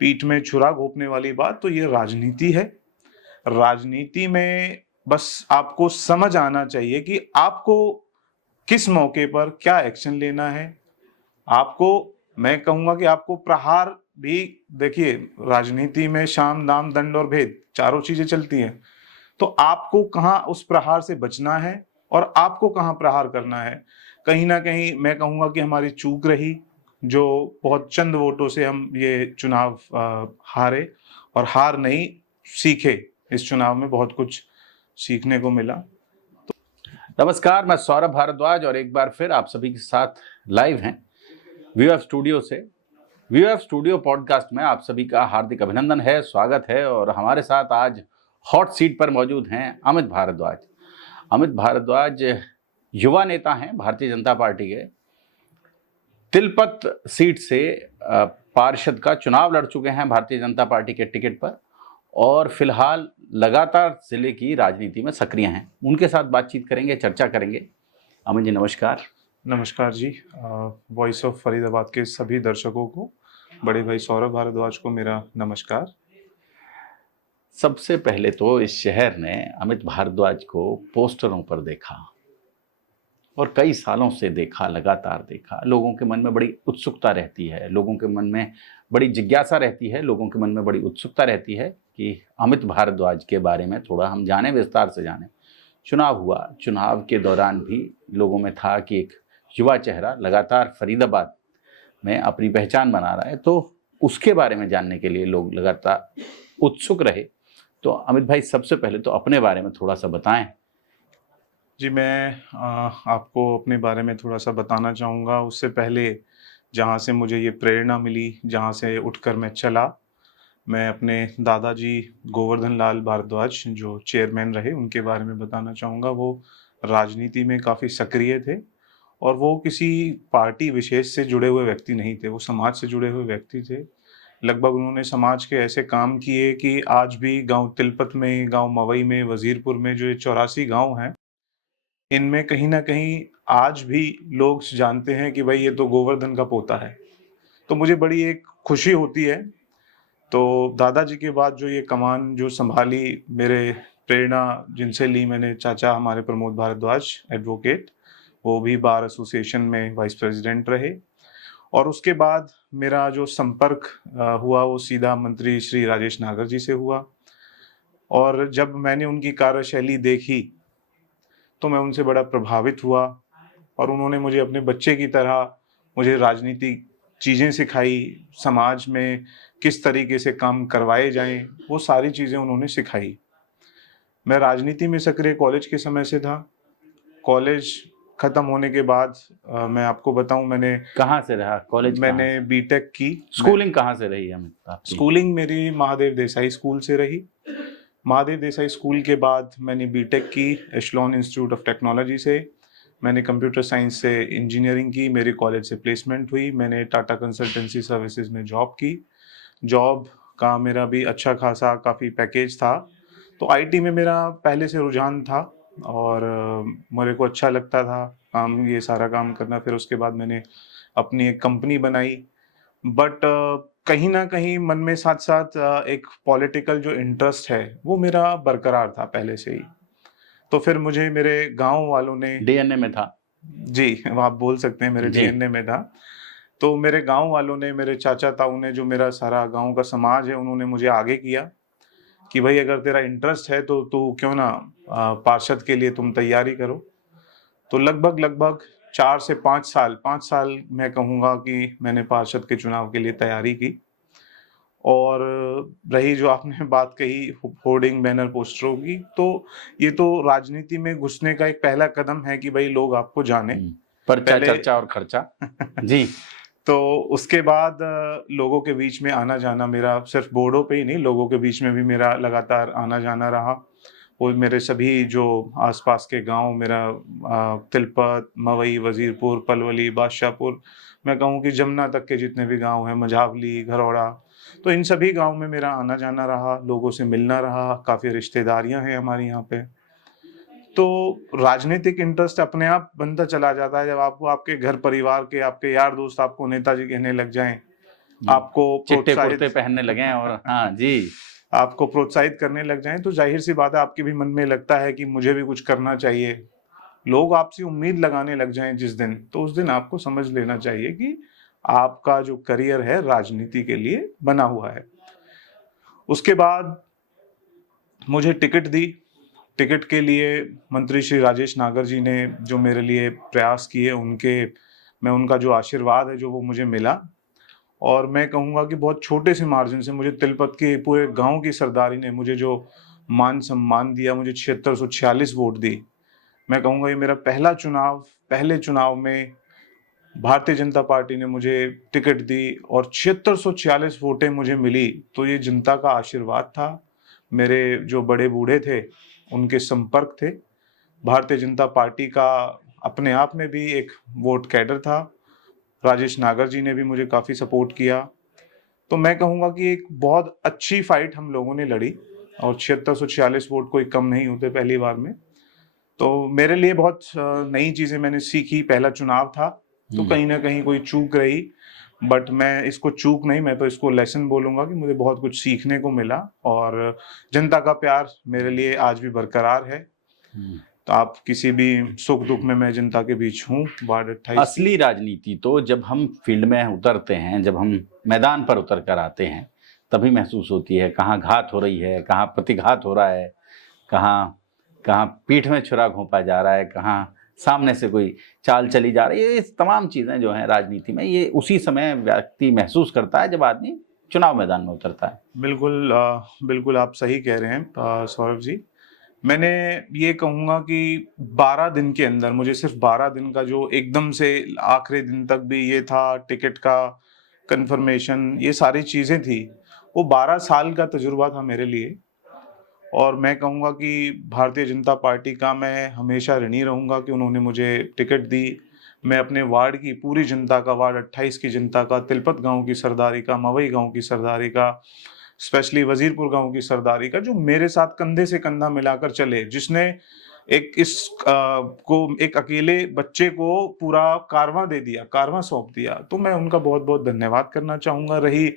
पीठ में छुरा घोंपने वाली बात, तो ये राजनीति है। राजनीति में बस आपको समझ आना चाहिए कि आपको किस मौके पर क्या एक्शन लेना है। आपको, मैं कहूंगा कि आपको प्रहार भी, देखिए राजनीति में शाम दाम दंड और भेद चारों चीजें चलती हैं। तो आपको कहाँ उस प्रहार से बचना है और आपको कहाँ प्रहार करना है। कहीं ना कहीं मैं कहूंगा कि हमारी चूक रही, जो बहुत चंद वोटों से हम ये चुनाव हारे, और हार नहीं, सीखे। इस चुनाव में बहुत कुछ सीखने को मिला। नमस्कार, मैं सौरभ भारद्वाज और एक बार फिर आप सभी के साथ लाइव हैं वीएफ स्टूडियो से। वीएफ स्टूडियो पॉडकास्ट में आप सभी का हार्दिक अभिनंदन है, स्वागत है। और हमारे साथ आज हॉट सीट पर मौजूद हैं अमित भारद्वाज। अमित भारद्वाज युवा नेता हैं भारतीय जनता पार्टी के। तिलपत सीट से पार्षद का चुनाव लड़ चुके हैं भारतीय जनता पार्टी के टिकट पर और फिलहाल लगातार जिले की राजनीति में सक्रिय हैं। उनके साथ बातचीत करेंगे, चर्चा करेंगे। अमित जी नमस्कार। नमस्कार जी। वॉइस ऑफ फरीदाबाद के सभी दर्शकों को, बड़े भाई सौरभ भारद्वाज को मेरा नमस्कार। सबसे पहले तो इस शहर ने अमित भारद्वाज को पोस्टरों पर देखा और कई सालों से देखा, लगातार देखा। लोगों के मन में बड़ी उत्सुकता रहती है, लोगों के मन में बड़ी जिज्ञासा रहती है, लोगों के मन में बड़ी उत्सुकता रहती है कि अमित भारद्वाज के बारे में थोड़ा हम जानें, विस्तार से जानें। चुनाव हुआ, चुनाव के दौरान भी लोगों में था कि एक युवा चेहरा लगातार फरीदाबाद में अपनी पहचान बना रहा है, तो उसके बारे में जानने के लिए लोग लगातार उत्सुक रहे। तो अमित भाई, सबसे पहले तो अपने बारे में थोड़ा सा बताएं। जी, मैं आपको अपने बारे में थोड़ा सा बताना चाहूँगा। उससे पहले जहाँ से मुझे ये प्रेरणा मिली, जहाँ से उठकर मैं चला, मैं अपने दादाजी गोवर्धन लाल भारद्वाज जो चेयरमैन रहे उनके बारे में बताना चाहूँगा। वो राजनीति में काफ़ी सक्रिय थे और वो किसी पार्टी विशेष से जुड़े हुए व्यक्ति नहीं थे, वो समाज से जुड़े हुए व्यक्ति थे। लगभग उन्होंने समाज के ऐसे काम किए कि आज भी गांव तिलपत में, गांव मवई में, वजीरपुर में जो ये 84 गांव हैं, इनमें कहीं ना कहीं आज भी लोग जानते हैं कि भाई ये तो गोवर्धन का पोता है। तो मुझे बड़ी एक खुशी होती है। तो दादाजी के बाद जो ये कमान जो संभाली, मेरे प्रेरणा जिनसे ली मैंने, चाचा हमारे प्रमोद भारद्वाज एडवोकेट, वो भी बार एसोसिएशन में वाइस प्रेसिडेंट रहे। और उसके बाद मेरा जो संपर्क हुआ वो सीधा मंत्री श्री राजेश नागर जी से हुआ। और जब मैंने उनकी कार्यशैली देखी तो मैं उनसे बड़ा प्रभावित हुआ और उन्होंने मुझे अपने बच्चे की तरह मुझे राजनीतिक चीज़ें सिखाई, समाज में किस तरीके से काम करवाए जाएं, वो सारी चीज़ें उन्होंने सिखाई। मैं राजनीति में सक्रिय कॉलेज के समय से था। कॉलेज खत्म होने के बाद मैं आपको बताऊं, मैंने कहाँ से रहा कॉलेज? मैंने बीटेक की। स्कूलिंग कहाँ से रही अमित आपकी? स्कूलिंग मेरी महादेव देसाई स्कूल से रही। महादेव देसाई स्कूल के बाद मैंने बीटेक की एशलोन इंस्टीट्यूट ऑफ टेक्नोलॉजी से। मैंने कंप्यूटर साइंस से इंजीनियरिंग की, मेरी कॉलेज से प्लेसमेंट हुई। मैंने टाटा कंसल्टेंसी सर्विसेज में जॉब की। जॉब का मेरा भी अच्छा खासा काफ़ी पैकेज था। तो आईटी में मेरा पहले से रुझान था और मेरे को अच्छा लगता था काम, ये सारा काम करना। फिर उसके बाद मैंने अपनी एक कंपनी बनाई। बट कहीं ना कहीं मन में साथ साथ एक पॉलिटिकल जो इंटरेस्ट है वो मेरा बरकरार था पहले से ही। तो फिर मुझे मेरे गांव वालों ने, डीएनए में था? जी आप बोल सकते हैं, मेरे डीएनए में था। तो मेरे गांव वालों ने, मेरे चाचा ताऊ ने, जो मेरा सारा गांव का समाज है, उन्होंने मुझे आगे किया कि भाई अगर तेरा इंटरेस्ट है तो तू क्यों ना पार्षद के लिए तुम तैयारी करो। तो लगभग 4 से 5 साल, 5 साल मैं कहूँगा कि मैंने पार्षद के चुनाव के लिए तैयारी की। और रही जो आपने बात कही होर्डिंग बैनर पोस्टरों की, तो ये तो राजनीति में घुसने का एक पहला कदम है कि भाई लोग आपको जाने। पर्चा, चर्चा और खर्चा। जी। तो उसके बाद लोगों के बीच में आना जाना मेरा सिर्फ बोर्डों पे ही नहीं, लोगों के बीच में भी मेरा लगातार आना जाना रहा। वो मेरे सभी जो आसपास के गांव, मेरा तिलपत, मवई, वजीरपुर, पलवली, बादशाहपुर, मैं कहूँ कि जमुना तक के जितने भी गांव हैं, मझावली, घरौड़ा, तो इन सभी गांव में मेरा आना जाना रहा, लोगों से मिलना रहा। काफ़ी रिश्तेदारियां हैं हमारी यहाँ पे। तो राजनीतिक इंटरेस्ट अपने आप बनता चला जाता है जब आपको आपके घर परिवार के, आपके यार दोस्त आपको नेताजी कहने लग जाएं आपको चिट्टे कुर्ते प्रोत्साहित पहनने लगे हैं और हाँ जी, आपको प्रोत्साहित करने लग जाएं, तो जाहिर सी बात है आपके भी मन में लगता है कि मुझे भी कुछ करना चाहिए। लोग आपसे उम्मीद लगाने लग जाएं जिस दिन, तो उस दिन आपको समझ लेना चाहिए कि आपका जो करियर है राजनीति के लिए बना हुआ है। उसके बाद मुझे टिकट दी। टिकट के लिए मंत्री श्री राजेश नागर जी ने जो मेरे लिए प्रयास किए, मैं उनका जो आशीर्वाद है जो वो मुझे मिला, और मैं कहूँगा कि बहुत छोटे से मार्जिन से मुझे तिलपत के पूरे गांव की सरदारी ने मुझे जो मान सम्मान दिया, मुझे 7646 वोट दी। मैं कहूँगा ये मेरा पहले चुनाव में भारतीय जनता पार्टी ने मुझे टिकट दी और 7646 वोटें मुझे मिली, तो ये जनता का आशीर्वाद था। मेरे जो बड़े बूढ़े थे उनके संपर्क थे। भारतीय जनता पार्टी का अपने आप में भी एक वोट कैडर था। राजेश नागर जी ने भी मुझे काफ़ी सपोर्ट किया। तो मैं कहूँगा कि एक बहुत अच्छी फाइट हम लोगों ने लड़ी, और 7646 वोट कोई कम नहीं होते पहली बार में। तो मेरे लिए बहुत नई चीज़ें मैंने सीखी। पहला चुनाव था, तो कहीं ना कहीं कोई चूक रही, बट मैं इसको चूक नहीं, मैं तो इसको लेसन बोलूँगा कि मुझे बहुत कुछ सीखने को मिला, और जनता का प्यार मेरे लिए आज भी बरकरार है। तो आप किसी भी सुख दुख में मैं जनता के बीच हूँ। वार्ड 28 असली राजनीति तो जब हम फील्ड में उतरते हैं, जब हम मैदान पर उतर कर आते हैं, तभी महसूस होती है। कहाँ घात हो रही है, कहाँ प्रतिघात हो रहा है, कहाँ कहाँ पीठ में छुरा घोंपा जा रहा है, कहाँ सामने से कोई चाल चली जा रही है। ये तमाम चीज़ें जो हैं राजनीति में, ये उसी समय व्यक्ति महसूस करता है जब आदमी चुनाव मैदान में उतरता है। बिल्कुल आप सही कह रहे हैं सौरभ जी। मैंने ये कहूँगा कि 12 दिन के अंदर, मुझे सिर्फ 12 दिन का जो एकदम से आखिरी दिन तक भी ये था, टिकट का कंफर्मेशन, ये सारी चीज़ें थी, वो 12 साल का तजुर्बा था मेरे लिए। और मैं कहूँगा कि भारतीय जनता पार्टी का मैं हमेशा ऋणी रहूँगा कि उन्होंने मुझे टिकट दी। मैं अपने वार्ड की पूरी जनता का, वार्ड 28 की जनता का, तिलपत गांव की सरदारी का, मवई गांव की सरदारी का, स्पेशली वजीरपुर गांव की सरदारी का, जो मेरे साथ कंधे से कंधा मिलाकर चले, जिसने एक अकेले बच्चे को पूरा कारवां दे दिया, कारवां सौंप दिया, तो मैं उनका बहुत बहुत धन्यवाद करना चाहूँगा। रही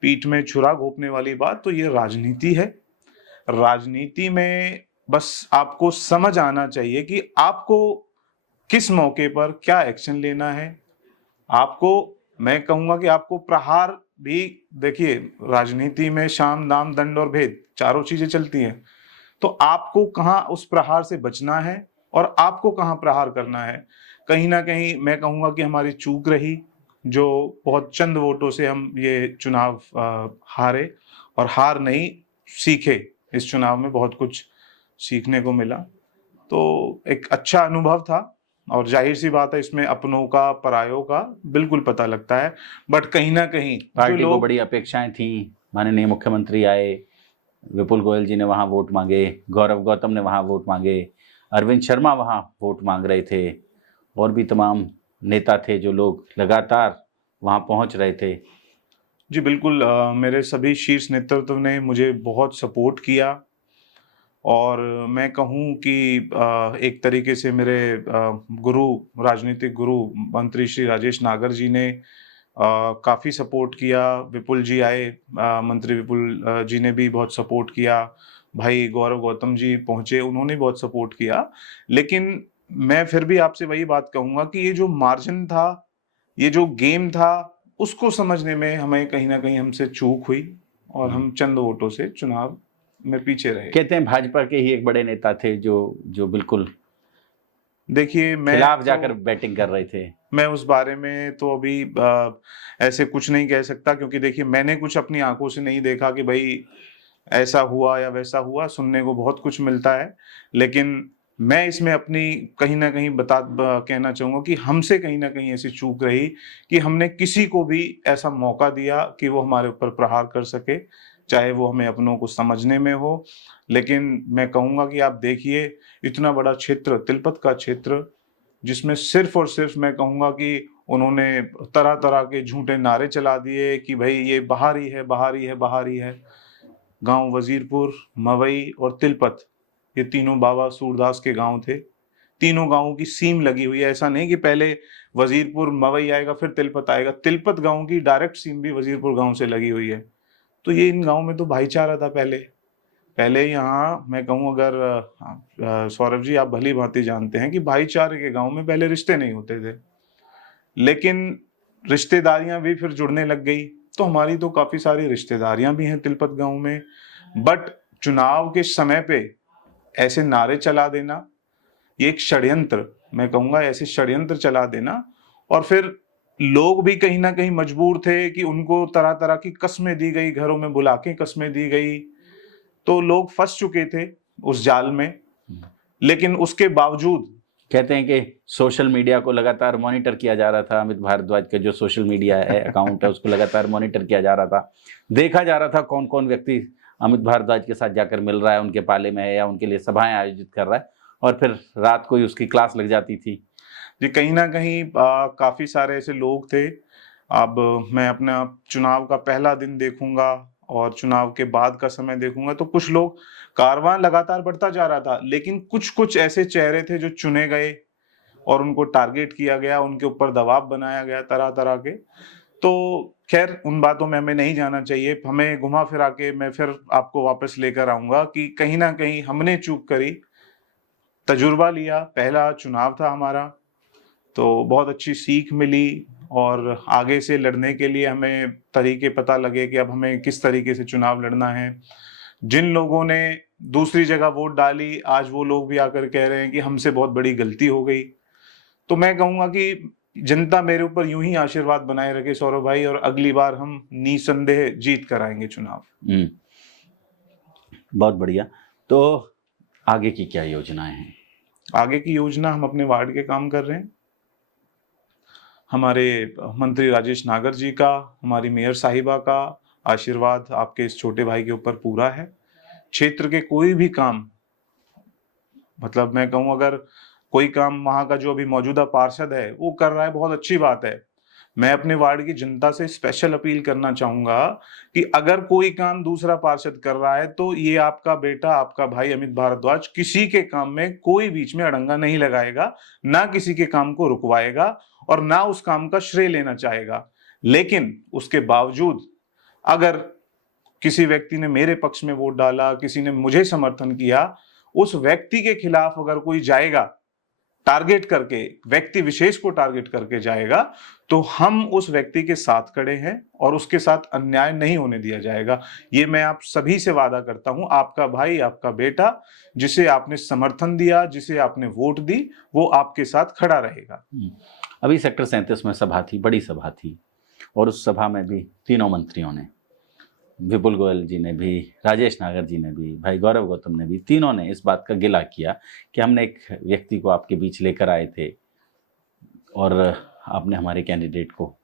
पीठ में छुरा घोंपने वाली बात, तो ये राजनीति है। राजनीति में बस आपको समझ आना चाहिए कि आपको किस मौके पर क्या एक्शन लेना है। मैं कहूंगा कि आपको प्रहार भी, देखिए राजनीति में शाम दाम दंड और भेद चारों चीजें चलती हैं, तो आपको कहाँ उस प्रहार से बचना है और आपको कहाँ प्रहार करना है। कहीं ना कहीं मैं कहूंगा कि हमारी चूक रही, जो बहुत चंद वोटों से हम ये चुनाव हारे, और हार नहीं, सीखे। इस चुनाव में बहुत कुछ सीखने को मिला, तो एक अच्छा अनुभव था। और जाहिर सी बात है, इसमें अपनों का परायों का बिल्कुल पता लगता है, बट कहीं ना कहीं पार्टी को बड़ी अपेक्षाएं थी। माननीय मुख्यमंत्री आए, विपुल गोयल जी ने वहाँ वोट मांगे, गौरव गौतम ने वहाँ वोट मांगे, अरविंद शर्मा वहाँ वोट मांग रहे थे, और भी तमाम नेता थे जो लोग लगातार वहाँ पहुँच रहे थे। जी बिल्कुल, मेरे सभी शीर्ष नेतृत्व ने मुझे बहुत सपोर्ट किया, और मैं कहूँ कि एक तरीके से मेरे राजनीतिक गुरु मंत्री श्री राजेश नागर जी ने काफ़ी सपोर्ट किया। विपुल जी आए, मंत्री विपुल जी ने भी बहुत सपोर्ट किया। भाई गौरव गौतम जी पहुँचे, उन्होंने बहुत सपोर्ट किया। लेकिन मैं फिर भी आपसे वही बात कहूँगा कि ये जो मार्जिन था, ये जो गेम था, उसको समझने में हमें कहीं ना कहीं हमसे चूक हुई, और हम चंद वोटों से चुनाव में पीछे रहे। कहते हैं भाजपा के ही एक बड़े नेता थे जो बिल्कुल देखिए, खिलाफ जाकर बैटिंग कर रहे थे। मैं उस बारे में तो अभी ऐसे कुछ नहीं कह सकता, क्योंकि देखिए मैंने कुछ अपनी आंखों से नहीं देखा कि भाई ऐसा हुआ या वैसा हुआ। सुनने को बहुत कुछ मिलता है, लेकिन मैं इसमें अपनी कहीं ना कहीं कहना चाहूँगा कि हमसे कहीं ना कहीं ऐसी चूक रही कि हमने किसी को भी ऐसा मौका दिया कि वो हमारे ऊपर प्रहार कर सके, चाहे वो हमें अपनों को समझने में हो। लेकिन मैं कहूँगा कि आप देखिए, इतना बड़ा क्षेत्र, तिलपत का क्षेत्र, जिसमें सिर्फ और सिर्फ मैं कहूँगा कि उन्होंने तरह तरह के झूठे नारे चला दिए कि भाई ये बाहरी है, बाहरी है, बाहरी है। गांव वजीरपुर, मवई और तिलपत, ये तीनों बाबा सूरदास के गांव थे। तीनों गांवों की सीम लगी हुई है। ऐसा नहीं कि पहले वजीरपुर मवई आएगा फिर तिलपत आएगा, तिलपत गांव की डायरेक्ट सीम भी वजीरपुर गांव से लगी हुई है। तो ये इन गांव में तो भाईचारा था पहले। पहले यहाँ मैं कहूँ अगर सौरभ जी आप भली भांति जानते हैं कि भाईचारे के गांव में पहले रिश्ते नहीं होते थे, लेकिन रिश्तेदारियां भी फिर जुड़ने लग गई। तो हमारी तो काफी सारी रिश्तेदारियां भी हैं तिलपत गांव में। बट चुनाव के समय पे ऐसे नारे चला देना, ये एक षड्यंत्र, मैं कहूंगा ऐसे षड्यंत्र चला देना। और फिर लोग भी कहीं ना कहीं मजबूर थे कि उनको तरह तरह की कस्में दी गई, घरों में बुला के कस्में दी गई, तो लोग फंस चुके थे उस जाल में। लेकिन उसके बावजूद कहते हैं कि सोशल मीडिया को लगातार मॉनिटर किया जा रहा था, अमित भारद्वाज का जो सोशल मीडिया है अकाउंट है उसको लगातार मॉनिटर किया जा रहा था, देखा जा रहा था कौन कौन व्यक्ति अमित भारद्वाज के साथ जाकर मिल रहा है, उनके पाले में है या उनके लिए सभाएं आयोजित कर रहा है, और फिर रात को ही उसकी क्लास लग जाती थी। जी कहीं ना कहीं काफी सारे ऐसे लोग थे। अब मैं अपना चुनाव का पहला दिन देखूंगा और चुनाव के बाद का समय देखूंगा तो कुछ लोग, कारवां लगातार बढ़ता जा रहा था, लेकिन कुछ कुछ ऐसे चेहरे थे जो चुने गए और उनको टारगेट किया गया, उनके ऊपर दबाव बनाया गया तरह तरह के। तो खैर उन बातों में हमें नहीं जाना चाहिए। हमें घुमा फिरा के मैं फिर आपको वापस लेकर आऊंगा कि कहीं ना कहीं हमने चूक करी, तजुर्बा लिया, पहला चुनाव था हमारा, तो बहुत अच्छी सीख मिली और आगे से लड़ने के लिए हमें तरीके पता लगे कि अब हमें किस तरीके से चुनाव लड़ना है। जिन लोगों ने दूसरी जगह वोट डाली, आज वो लोग भी आकर कह रहे हैं कि हमसे बहुत बड़ी गलती हो गई। तो मैं कहूंगा कि जनता मेरे ऊपर यूं ही आशीर्वाद बनाए रखे सौरभ भाई, और अगली बार हम निसंदेह जीत कर आएंगे चुनाव। बहुत बढ़िया। तो आगे की क्या योजनाएं हैं? आगे की योजना, हम अपने वार्ड के काम कर रहे हैं। हमारे मंत्री राजेश नागर जी का, हमारी मेयर साहिबा का आशीर्वाद आपके इस छोटे भाई के ऊपर पूरा है। क्षेत्र के कोई भी काम, मतलब मैं कहूँ अगर कोई काम वहां का जो अभी मौजूदा पार्षद है वो कर रहा है, बहुत अच्छी बात है। मैं अपने वार्ड की जनता से स्पेशल अपील करना चाहूंगा कि अगर कोई काम दूसरा पार्षद कर रहा है तो ये आपका बेटा, आपका भाई अमित भारद्वाज किसी के काम में कोई बीच में अड़ंगा नहीं लगाएगा, ना किसी के काम को रुकवाएगा और ना उस काम का श्रेय लेना चाहेगा। लेकिन उसके बावजूद अगर किसी व्यक्ति ने मेरे पक्ष में वोट डाला, किसी ने मुझे समर्थन किया, उस व्यक्ति के खिलाफ अगर कोई जाएगा, टारगेट करके, व्यक्ति विशेष को टारगेट करके जाएगा, तो हम उस व्यक्ति के साथ खड़े हैं और उसके साथ अन्याय नहीं होने दिया जाएगा। ये मैं आप सभी से वादा करता हूं। आपका भाई, आपका बेटा, जिसे आपने समर्थन दिया, जिसे आपने वोट दी, वो आपके साथ खड़ा रहेगा। अभी सेक्टर 37 में सभा थी, बड़ी सभा थी, और उस सभा में भी तीनों मंत्रियों ने, विपुल गोयल जी ने भी, राजेश नागर जी ने भी, भाई गौरव गौतम ने भी, तीनों ने इस बात का गिला किया कि हमने एक व्यक्ति को आपके बीच लेकर आए थे और आपने हमारे कैंडिडेट को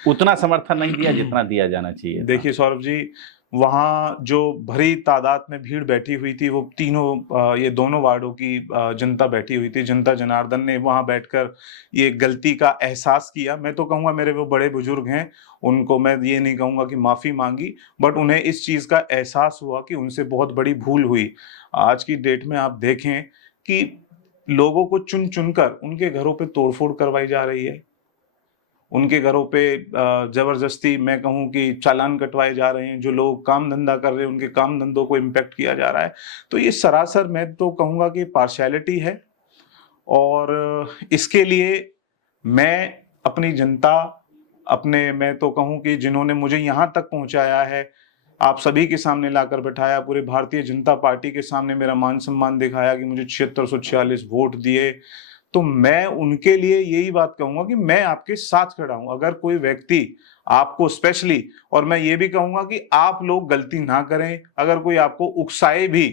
उतना समर्थन नहीं दिया जितना दिया जाना चाहिए। देखिए सौरभ जी, वहाँ जो भरी तादाद में भीड़ बैठी हुई थी, वो तीनों ये दोनों वार्डों की जनता बैठी हुई थी। जनता जनार्दन ने वहाँ बैठकर ये गलती का एहसास किया। मैं तो कहूँगा मेरे वो बड़े बुजुर्ग हैं, उनको मैं ये नहीं कहूँगा कि माफ़ी मांगी, बट उन्हें इस चीज़ का एहसास हुआ कि उनसे बहुत बड़ी भूल हुई। आज की डेट में आप देखें कि लोगों को चुन चुनकर उनके घरों पे तोड़फोड़ करवाई जा रही है, उनके घरों पे जबरदस्ती मैं कहूँ कि चालान कटवाए जा रहे हैं, जो लोग काम धंधा कर रहे हैं उनके काम धंधों को इम्पेक्ट किया जा रहा है। तो ये सरासर मैं तो कहूँगा कि पार्शियलिटी है, और इसके लिए मैं अपनी जनता, अपने, मैं तो कहूँ कि जिन्होंने मुझे यहाँ तक पहुँचाया है, आप सभी के सामने लाकर बैठाया, पूरे भारतीय जनता पार्टी के सामने मेरा मान सम्मान दिखाया कि मुझे 7646 वोट दिए, तो मैं उनके लिए यही बात कहूंगा कि मैं आपके साथ खड़ा हूं। अगर कोई व्यक्ति आपको स्पेशली, और मैं ये भी कहूंगा कि आप लोग गलती ना करें, अगर कोई आपको उकसाए भी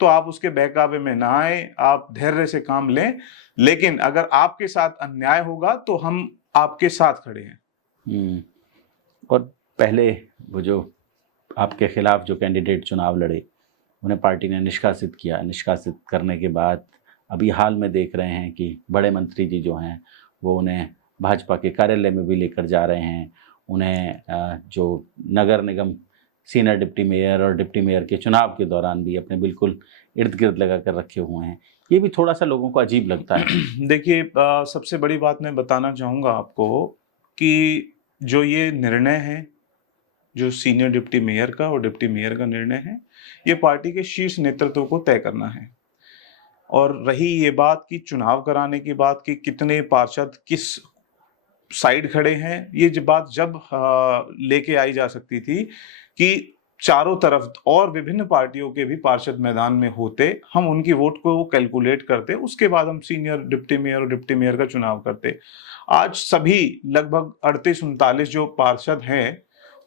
तो आप उसके बहकावे में ना आए, आप धैर्य से काम लें। लेकिन अगर आपके साथ अन्याय होगा तो हम आपके साथ खड़े हैं। और पहले वो जो आपके खिलाफ जो कैंडिडेट चुनाव लड़े, उन्हें पार्टी ने निष्कासित किया। निष्कासित करने के बाद अभी हाल में देख रहे हैं कि बड़े मंत्री जी जो हैं वो उन्हें भाजपा के कार्यालय में भी लेकर जा रहे हैं। उन्हें जो नगर निगम सीनियर डिप्टी मेयर और डिप्टी मेयर के चुनाव के दौरान भी अपने बिल्कुल इर्द गिर्द लगा कर रखे हुए हैं। ये भी थोड़ा सा लोगों को अजीब लगता है। देखिए, सबसे बड़ी बात मैं बताना चाहूँगा आपको कि जो ये निर्णय है, जो सीनियर डिप्टी मेयर का और डिप्टी मेयर का निर्णय है, ये पार्टी के शीर्ष नेतृत्व को तय करना है। और रही ये बात कि चुनाव कराने की बात कि कितने पार्षद किस साइड खड़े हैं, ये बात जब लेके आई जा सकती थी कि चारों तरफ और विभिन्न पार्टियों के भी पार्षद मैदान में होते, हम उनकी वोट को कैलकुलेट करते, उसके बाद हम सीनियर डिप्टी मेयर और डिप्टी मेयर का चुनाव करते। आज सभी लगभग 38-39 जो पार्षद हैं,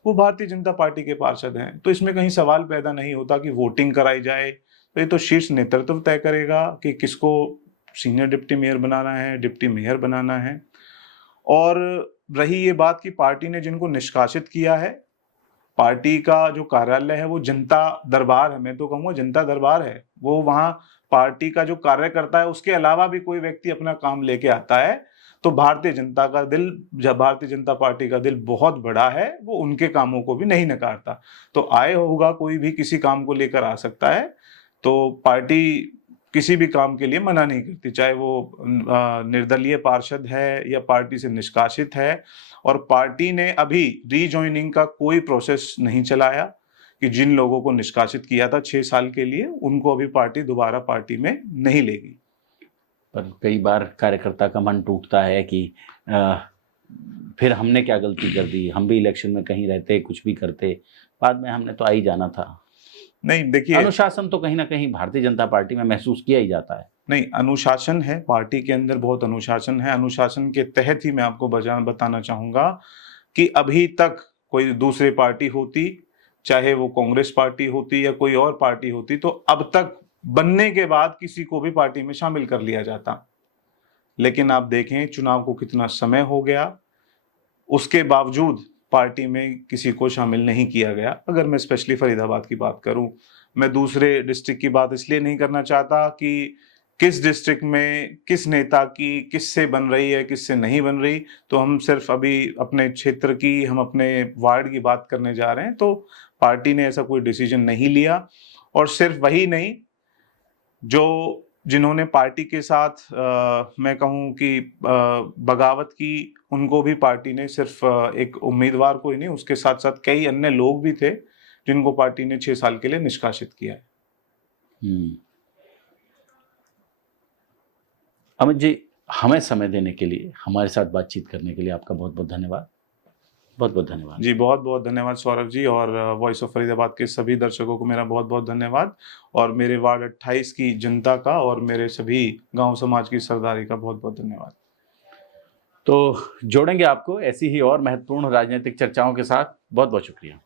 वो भारतीय जनता पार्टी के पार्षद हैं। तो इसमें कहीं सवाल पैदा नहीं होता कि वोटिंग कराई जाए। तो ये तो शीर्ष नेतृत्व तय करेगा कि किसको सीनियर डिप्टी मेयर बनाना है, डिप्टी मेयर बनाना है। और रही ये बात कि पार्टी ने जिनको निष्कासित किया है, पार्टी का जो कार्यालय है वो जनता दरबार है, मैं तो कहूँगा जनता दरबार है। वो वहाँ पार्टी का जो कार्यकर्ता है उसके अलावा भी कोई व्यक्ति अपना काम लेके आता है, तो भारतीय जनता पार्टी का दिल बहुत बड़ा है, वो उनके कामों को भी नहीं नकारता। तो आए होगा कोई भी किसी काम को लेकर आ सकता है, तो पार्टी किसी भी काम के लिए मना नहीं करती, चाहे वो निर्दलीय पार्षद है या पार्टी से निष्कासित है। और पार्टी ने अभी रीजॉइनिंग का कोई प्रोसेस नहीं चलाया कि जिन लोगों को निष्कासित किया था 6 साल के लिए, उनको अभी पार्टी दोबारा पार्टी में नहीं लेगी। पर कई बार कार्यकर्ता का मन टूटता है कि फिर हमने क्या गलती कर दी, हम भी इलेक्शन में कहीं रहते, कुछ भी करते, बाद में हमने तो आ ही जाना था। नहीं, देखिए, अनुशासन तो कहीं ना कहीं भारतीय जनता पार्टी में महसूस किया ही जाता है। नहीं, अनुशासन है, पार्टी के अंदर बहुत अनुशासन है। अनुशासन के तहत ही मैं आपको बताना चाहूंगा कि अभी तक कोई दूसरी पार्टी होती, चाहे वो कांग्रेस पार्टी होती या कोई और पार्टी होती, तो अब तक बनने के बाद किसी को भी पार्टी में शामिल कर लिया जाता। लेकिन आप देखें चुनाव को कितना समय हो गया, उसके बावजूद पार्टी में किसी को शामिल नहीं किया गया। अगर मैं स्पेशली फरीदाबाद की बात करूं, मैं दूसरे डिस्ट्रिक्ट की बात इसलिए नहीं करना चाहता कि किस डिस्ट्रिक्ट में किस नेता की किससे बन रही है, किससे नहीं बन रही, तो हम सिर्फ अभी अपने क्षेत्र की, हम अपने वार्ड की बात करने जा रहे हैं। तो पार्टी ने ऐसा कोई डिसीजन नहीं लिया। और सिर्फ वही नहीं, जो जिन्होंने पार्टी के साथ मैं कहूँ कि बगावत की, उनको भी पार्टी ने सिर्फ एक उम्मीदवार को ही नहीं, उसके साथ साथ कई अन्य लोग भी थे जिनको पार्टी ने 6 साल के लिए निष्कासित किया है। अमित जी, हमें समय देने के लिए, हमारे साथ बातचीत करने के लिए आपका बहुत बहुत धन्यवाद। बहुत बहुत धन्यवाद जी, बहुत बहुत धन्यवाद सौरभ जी, और वॉइस ऑफ फरीदाबाद के सभी दर्शकों को मेरा बहुत बहुत धन्यवाद, और मेरे वार्ड 28 की जनता का और मेरे सभी गांव समाज की सरदारी का बहुत बहुत धन्यवाद। तो जोड़ेंगे आपको ऐसी ही और महत्वपूर्ण राजनीतिक चर्चाओं के साथ। बहुत बहुत शुक्रिया।